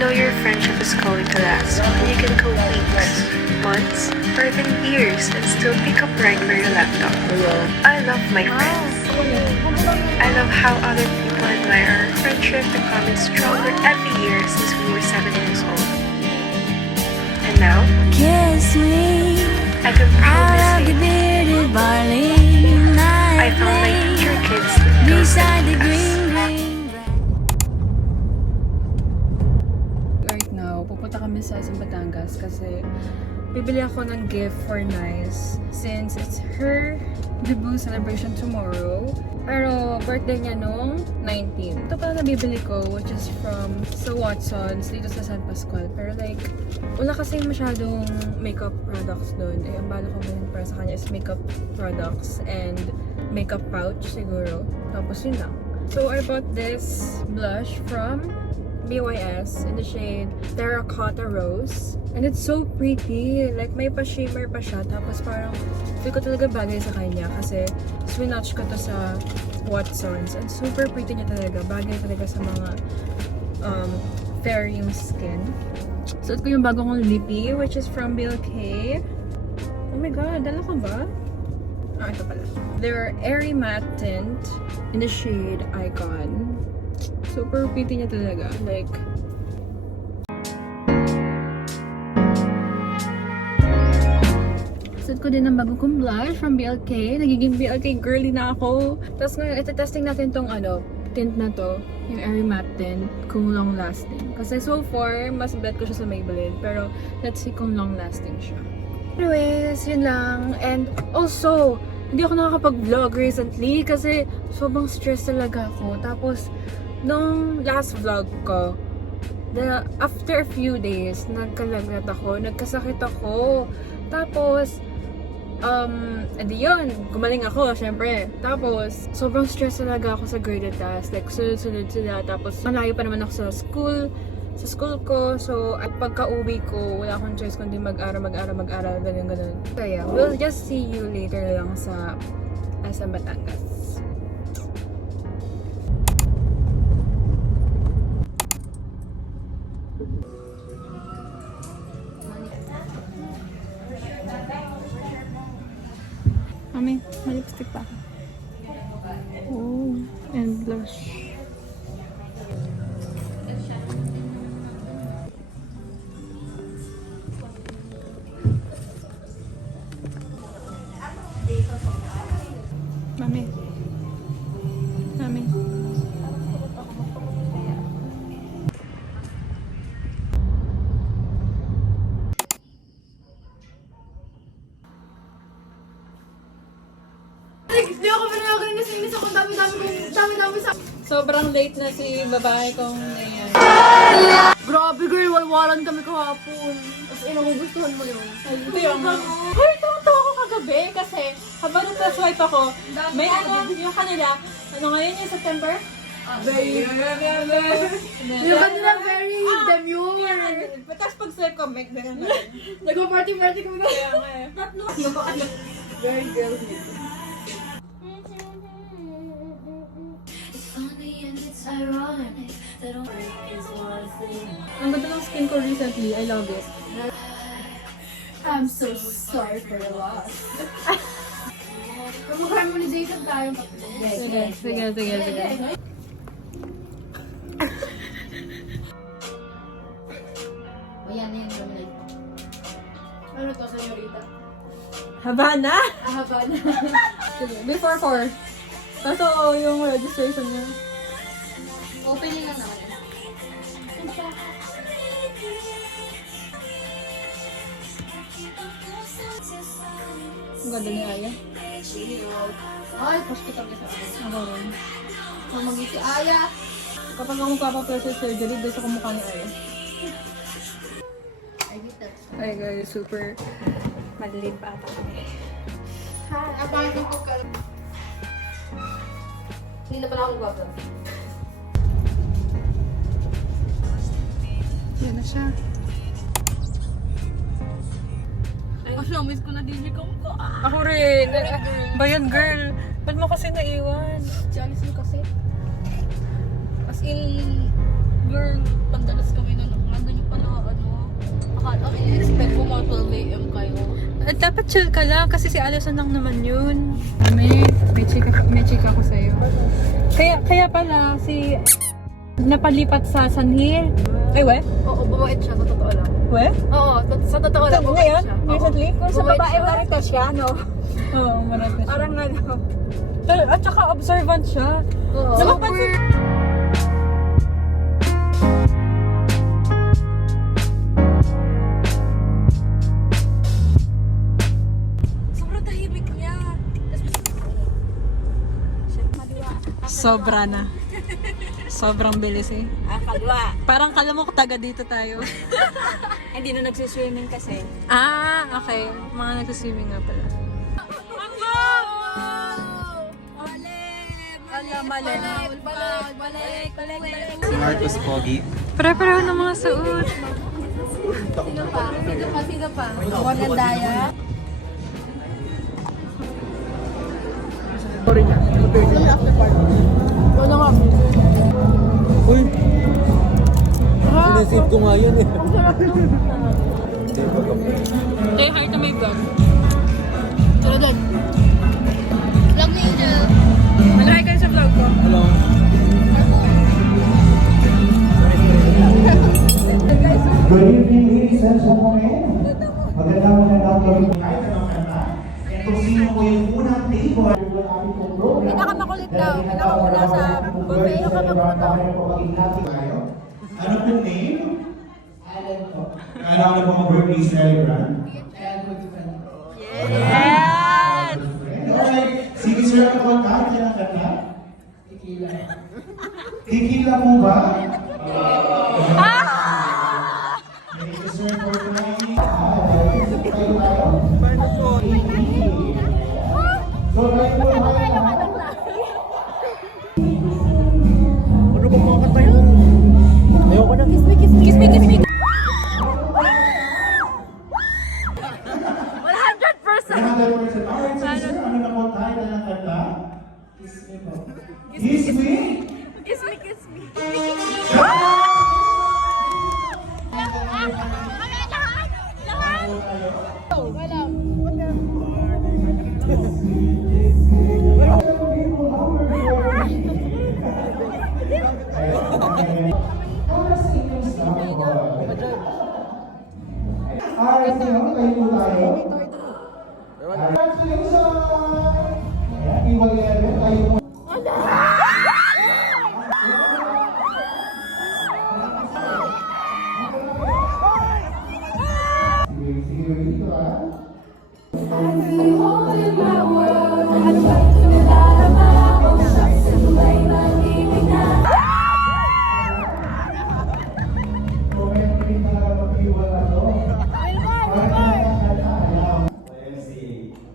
know your friendship is going to last, and you can go weeks, months, or even years and still pick up right where you left off. I love my friends. I love how other people admire our friendship becoming stronger every year since we were 7 years old. And now, Kiss me I can proudly out of the say bearded barley I night found my flame future kids beside the us. green Right now, pupunta kami sa Batangas kasi bibili ako ng gift for Nice since it's her debut celebration tomorrow. Pero birthday niya nung 19. Ito pala nabibili ko, which is from sa Watson's dito sa San Pascual. Pero like, wala kasi masyadong makeup products doon. Eh, ang bala ko bilhin para sa kanya is makeup products and makeup pouch siguro. Tapos yun lang. So I bought this blush from BYS in the shade Terracotta Rose. And it's so pretty. Like, may pa-shimmer pa siya. Tapos parang, feel ko talaga bagay sa kanya. Kasi, swinatch ko to sa Watson's. And super pretty niya talaga. Bagay talaga sa mga fair yung skin. So, ito ko yung bago kong lippy, which is from BLK. Oh my god, dala ko ba? Ah, ito pala. They're Airy Matte Tint in the shade Icon. Super pretty niya talaga. Like, set ko din ang bago kong blush from BLK. Nagiging BLK girly na ako. Tapos ngayon, ito-testing natin tong tint na to. Yung Airy Matte Tint. Kung long lasting. Kasi so far, mas bet ko siya sa Maybelline. Pero, let's see kung long lasting siya. Anyways, yun lang. And also, hindi ako nakakapag-vlog recently kasi sobrang stress talaga ako. Tapos, nung last vlog ko, after a few days, nagkalagnat ako, nagkasakit ako. Tapos, edi yun, gumaling ako, syempre. Tapos, sobrang stress talaga ako sa graded task. Like, sunod-sunod sila. Tapos, malayo pa naman ako sa school ko. So, at pagka-uwi ko, wala akong choice kundi mag-aral, ganun. So, yeah, we'll just see you later lang sa Batangas. Mami, may lipstick pa. Oh, and blush. Mami. Hindi ako pinagaling na sinis ako. Dami-dami sa... Sobrang late na si babae kong ngayon. Grabe girl, walwalan kami kahapon. As in, gustuhan mo yun. Ito yung... Hoy, tuwa ko kagabi kasi habang nagpa-swipe ako, may yung kanila, ngayon yung September? Very... Yung kanila very demure. Tapos pag-swipe ko, may ganun. Nag-party-party kami na. Kaya nga eh. Very girly. Ang ganda ng skin ko recently. I love it. I'm so sorry for your loss. Mag-harmonization tayo. Sige. Ayan yung dominate. Ano to, senyorita? Habana? Haba na. Before 4. Kaso yung registration niya. Opening lang naman. Ang ganda ni Aya. Ay, push kita sa akin. Ako rin. Kung mag-isi Aya. Kapag ako magpapa-plastic surgery, doon sa kumukha ni Aya. I get that. Ay guys, super madilim pa ata kami. Hi, abang ko ka. Hindi na pala ako mag-vlog. Yan na siya. Kasi miss ko na DJ ko. Ako rin. Bayan girl. Ba't mo kasi naiwan? Jealous mo kasi. As in, girl, pandalas kami na nung At dapat chill ka lang kasi si Alison lang naman yun. May chika ko sa'yo. Kaya pala si napalipat sa Sanhil. Ay, we? Oo, bumait siya, sa totoo lang. We? Oo, sa totoo lang, bumait Ngayon? siya. Recently? Kung sa babae, marites siya, no? Oo, marami siya. Parang ano. At saka observant siya. Oo. Napapansin Sobrang tahimik niya. sobra na. Sobrang bilis eh. Kalwa. Parang kala mo taga dito tayo. Hindi na nagsiswimming kasi. Okay. Mga nagsiswimming nga pala. Si Marcos Pogi. Pare-pareho ng mga suot. Sino pa? Walang daya. Uy! Sinasave ko nga yan eh. Say hi to my vlog. Tara doon. Vlog ni Angel. Mag-hi kayo sa vlog ko. Hello. Good evening, ladies and gentlemen. Magandang gabi. Kahit anong kanta. And kung sino po yung unang table, Pinakamakulit daw. Pinakauna sa buffet. Pinakamakulit daw. Ano pong name? Kailangan po mag-birthday celebrant? Yes! Alright. Sige sir, ano po kahit yan ang kanta? Tequila. Tequila po ba? Thank you sir for playing. So, tayo po Ano ba mga kanta yun? Ayoko na. Kiss me, kiss me. 100%! Alright, so sir, ano na po tayo na ng kanta? Kiss me po. Kiss me? Kiss me, kiss me. Alright, so tayo po tayo. Congratulations! Ayan, iwag-eleven, tayo po. Sige, dito ah.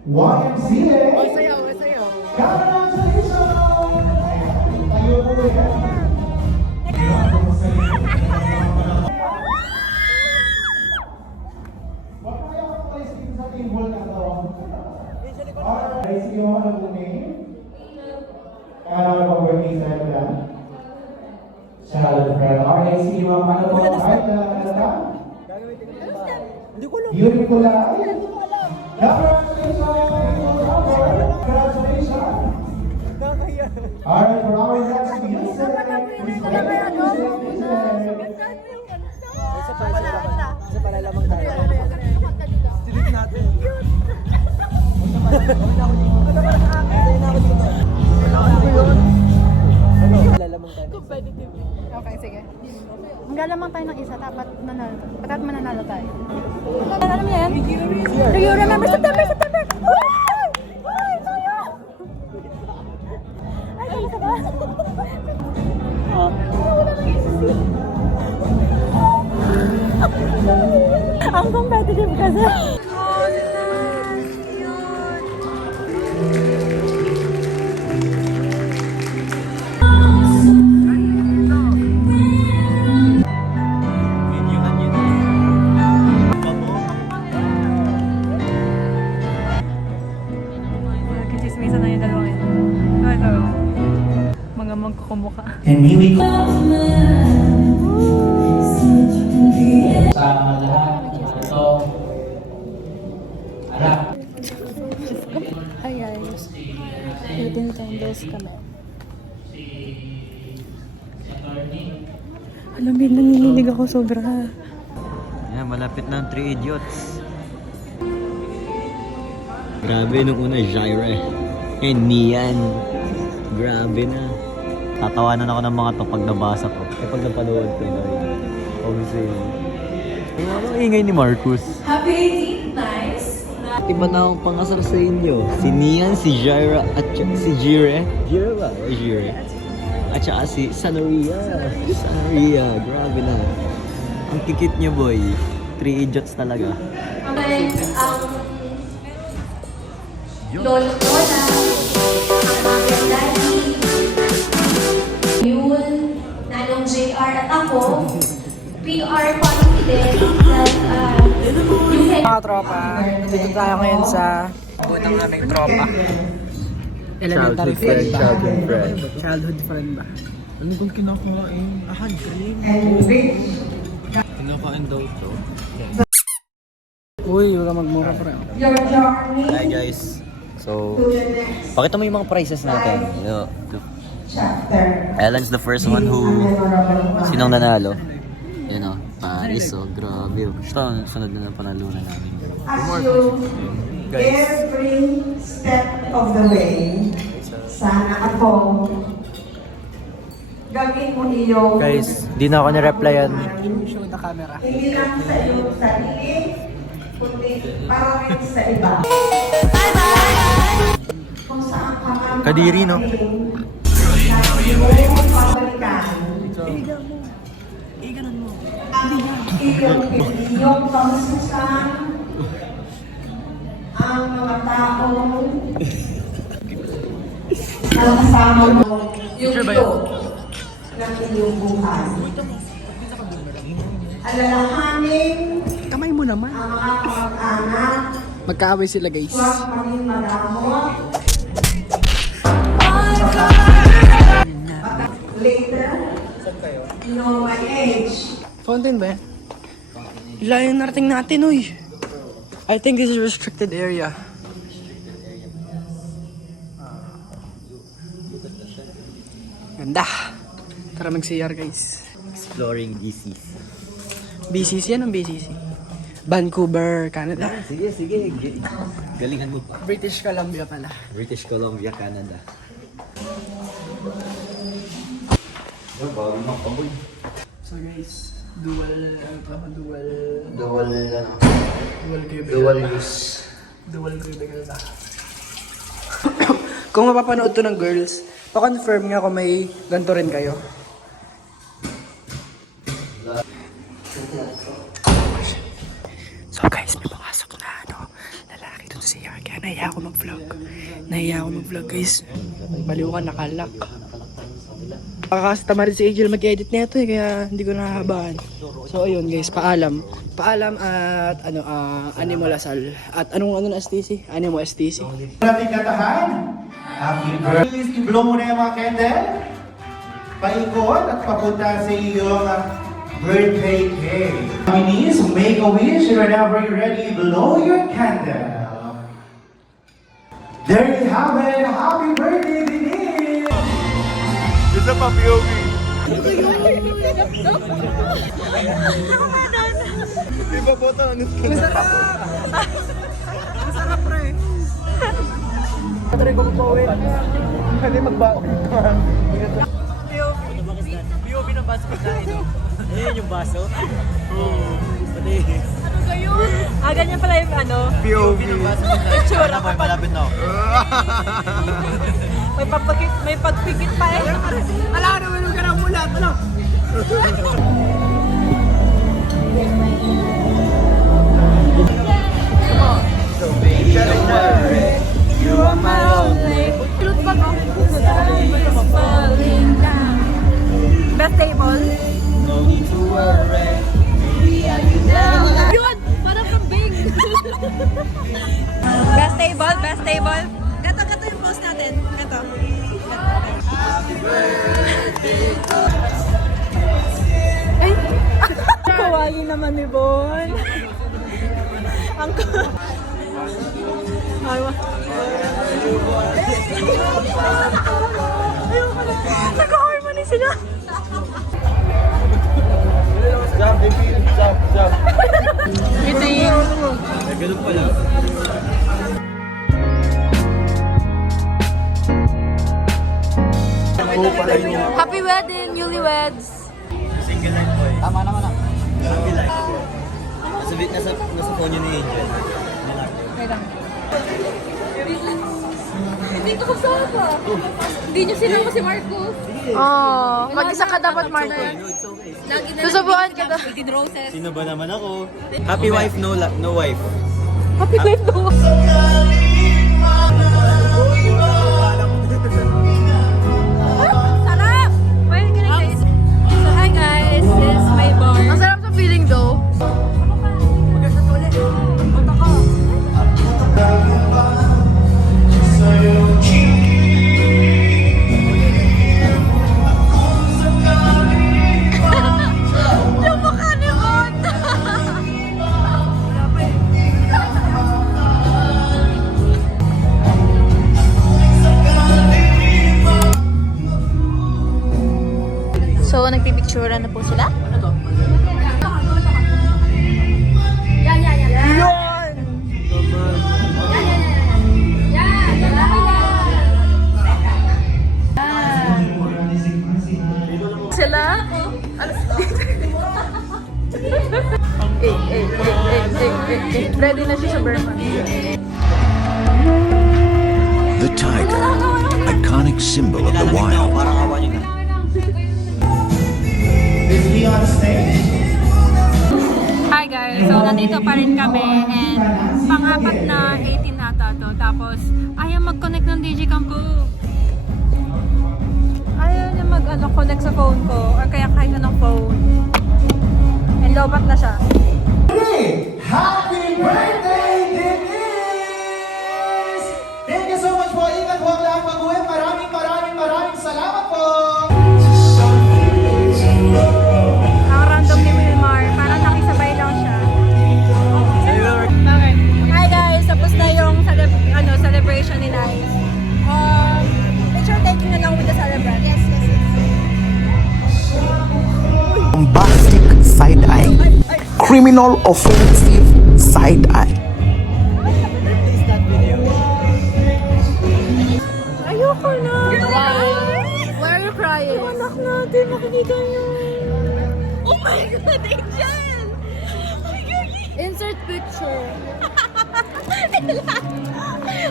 YMCA! Congratulations! Tayo po yan. Wag mo kaya kapalis dito sa table na to. Alright, sige mo ano po name? Ano po birthday celebrant? Charlotte Fred. Alright, sige mo ano po kahit na ano ka? Beautiful life. Congratulations! Congratulations! Alright, for our next music, Isa pala lamang tayo. Silip natin. Ano? Lalamang tayo. Okay, sige. Maglalamang tayo ng isa, dapat mananalo tayo. Alam mo yan? Do you remember September? Uy! Uy! Tayo! Ay, kaya ka ba? Ang competitive kasi. Videohan yun. Kichismisa na yung dalawang yun. Ito. Mga magkukumukha. and may we sa lahat ito Yes kami. Alam mo, nanginginig ako sobra. Yan, malapit na ang 3 Idiots. Grabe, nung una, Jaira. Nian. Grabe na. Tatawanan ako ng mga to pag nabasa ko. Pag napanood ko na rin. Obviously. Ano ingay ni Marcus? Happy 18th, nice. Iba na akong pangasar sa inyo. Si Nian, si Jaira, at si Jire. Jire ba? O Jire? At saka si Sanoria. Sanoria. Grabe na. Ang kikit niyo, boy. 3 Idiots talaga. Lola, ang mga daddy, Yul, Nanong JR at ako, we are confident that you can... Mga tropa, dito tayo ngayon sa unang naming tropa. Elementary friend ba? Childhood friend ba? Ano bang kinakain? Cream. Kinakain daw to. Uy, huwag ka magmura pre. Hi guys. So, pakita mo yung mga prices natin. Ellen's the first one who... Sinong nanalo? Yun o, Paris o, grabe. Basta, sunod na ng panalunan namin. Every step of the way, sana ako gawin mo iyong Guys, di na ako ni-replyan. hindi lang sa iyong sarili, kundi para rin sa iba. Kung saan ka man Kadiri, no? iyong pamasukan ang mga taong kasama mo yung ito ng iyong buhay. Alalahanin Kamay mo naman. ang mga kamag-anak, Magkaaway sila guys. huwag maging magamot. Later, you know my age. Fountain ba? Layo narating natin, uy. I think this is restricted area. Ganda. Tara mag-CR guys. Exploring DCs. BCC, anong BCC? Vancouver, Canada. Sige, sige. Galingan mo. British Columbia pala. British Columbia, Canada. Bago mga kaboy. So guys, dual cubicle ba? Kung mapapanood to ng girls, pa-confirm nga kung may ganito rin kayo. So guys, may pumasok na lalaki dun sa CR. Kaya nahiya ako mag-vlog guys. Baliw ka, nakalak. Kakasama rin si Angel mag-edit nito kaya hindi ko nahahabaan. So ayun guys, paalam. Paalam at Animo Lasal. At anong na STC? Animo STC. Ating katahan. Happy birthday. Please, i-blow mo na yung mga candle. Paikot at papunta sa iyong birthday cake. Nominees, make a wish whenever you're ready. Blow your candle. There you have it. Happy birthday, Denise! Isa pa, POV. Di ba po ito? Masarap! Masarap pre! Patry ko magpawin. Hindi magbawin. POV ng baso ko tayo. Ayan yung baso. Ganyan pala yung POV. Itsura pa malapit na. may pagpikit pa eh. Ala ka naman ka ng mulat, ano? You are my only. Falling down. Best table. No need to worry. Yun! Parang kambing! Best table, best table. Gato yung post natin. Gato. Ay! Kawali naman ni Bon. Ang Nag-harmony sila. Ito yung... Ganun pala. Happy wedding, newlyweds! Single life boy. Tama naman na. Single life. Nasa phone yun ni Angel. Wait lang. Hindi ko kasama. Hindi niyo sinama si Marco. Oh, mag-isa ka dapat, Marco. Susubuan ka daw. Sino ba naman ako? Happy wife, no wife. Happy life daw. Sarap! Well, guys. So, hi guys. This is my bar. Ang sarap sa feeling though. Yung mukha ni Mon! So, nagpipicturean na po sila? Sila? Ready na siya sa Burman. The tiger, iconic symbol of the wild. Parang awa niyo na. Is he on stage? Hi guys! So, nandito pa rin kami and pang-apat na 18 ata to. Tapos, ayaw mag-connect ng Digicam ko. Ayaw niya mag-connect sa phone ko or kaya kahit anong phone. And lobat na siya. Happy birthday, Denise! Thank you so much po. Ingat huwag lang mag-uwi. Maraming salamat po! Ang random ni Wilmar. Parang nakisabay lang siya. Okay. Hi guys! Tapos na yung celebration ni Nice. Picture taking na lang with the celebrant. Yes. Bombastic side eye, criminal offensive side eye. Ayoko na! Why are you crying? Yung anak natin, makikita niyo. Oh my God, Angel! Oh my God! Insert picture.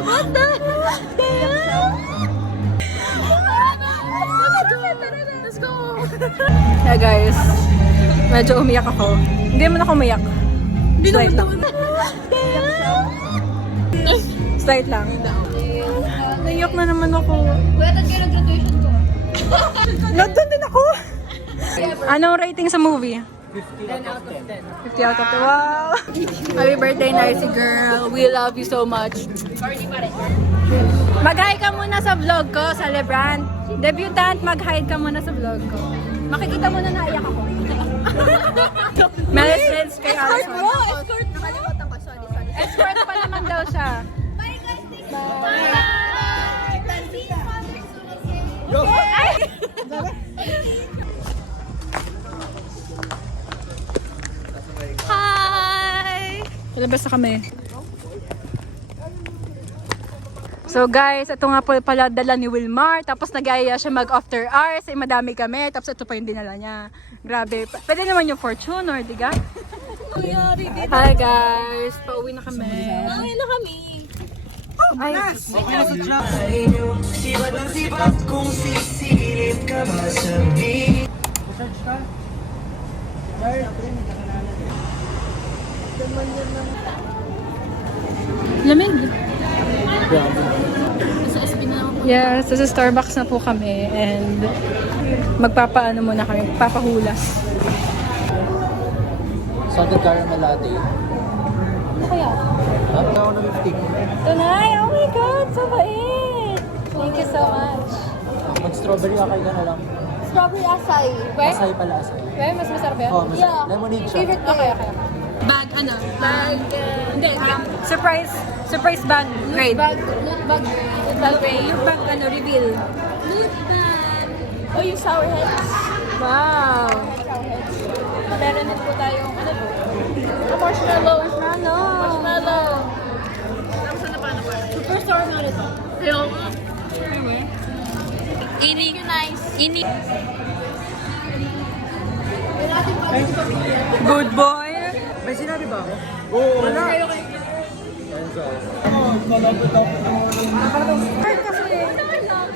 What the hell? Let's go! Hey guys, medyo umiyak ako. Hindi naman ako umiyak. Slight lang. Slight lang. Naiyak na naman ako. Buwatan kayo ng graduation ko. Nandun din ako! Anong rating sa movie? 50 out of 10. Wow! Happy birthday, Nicey girl. We love you so much. Mag-hi ka muna sa vlog ko, celebrant. Debutant, mag-hi ka muna sa vlog ko. Makikita mo na naiyak ako. Message kay Alison. Escort! Nakalimutan ko. Sorry. Escort pa naman daw siya. Bye guys! Thank you. Bye! See you soon. Hi! Palabas na kami. So guys, ito nga po pala dala ni Wilmar. Tapos nag-aya siya mag-after hours. Eh, madami kami. Tapos ito pa yung dinala niya. Grabe. Pwede naman yung Fortuner, diga? Hi guys! Pauwi na kami. Pauwi na kami. Ay, lamig. Yes, sa Starbucks na po kami and magpapaano muna kami, magpapahulas. Salted caramel latte. Ano kaya? Ako na 50. Tunay! Oh my God! So bait! Thank you so much. Mag-strawberry akay ka na lang. Strawberry acai. Asay pala, asay. Well, mas masarap yan? Oh, lemonade siya. Favorite ko kaya. Bag, ano? Bag, hindi. Surprise Surprise bag grade. Loot bag grade. Yung bag ano, reveal. Oh, yung sour heads. Wow. Meron din po tayong, ano po? Marshmallow. Marshmallow. Super sour nga ito. Ini. Ini. Good boy. May sinabi ba ako?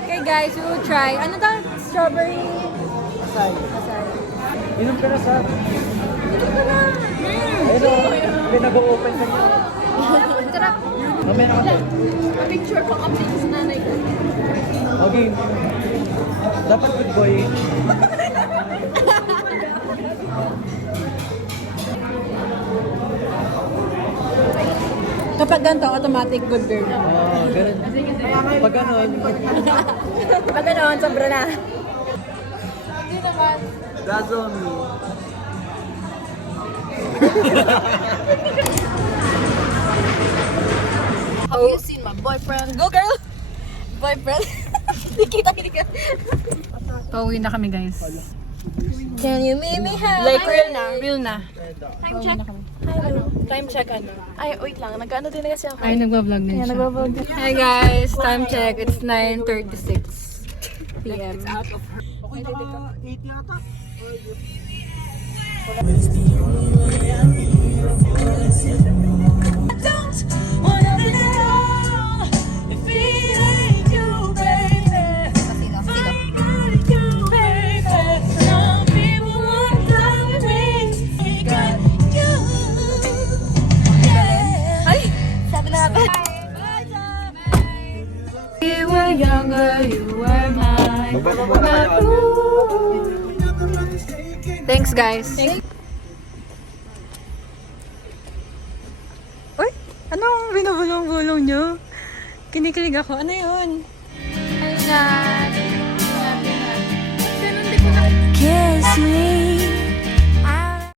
Okay guys, we will try. Ano to? Strawberry. Asal. Inom ka na sa... Ayun o, may nag-open ka niya. Sarap. Mamaya na ka. Picture ko kami sa nanay ko. Okay. Dapat good boy. Kapag ganito, automatic good girl. Oo, ganun. Pag ganon, Kapag ganoon, sobra na. that's on me. Have you seen my boyfriend? Go girl! Boyfriend? Hindi kita. Pauwi na kami guys. Can you meet me halfway? Like real na. Time check. Time check ano? Ay, wait lang. Nag-ano din na kasi ako. Ay, nagbablog din siya. Hi guys, time check. It's 9:36 p.m. Okay, naka 8 yata. We were younger, you were mine. Thanks guys. Uy, anong binubulong-bulong nyo? Kinikilig ako. Ano yun? Kiss me.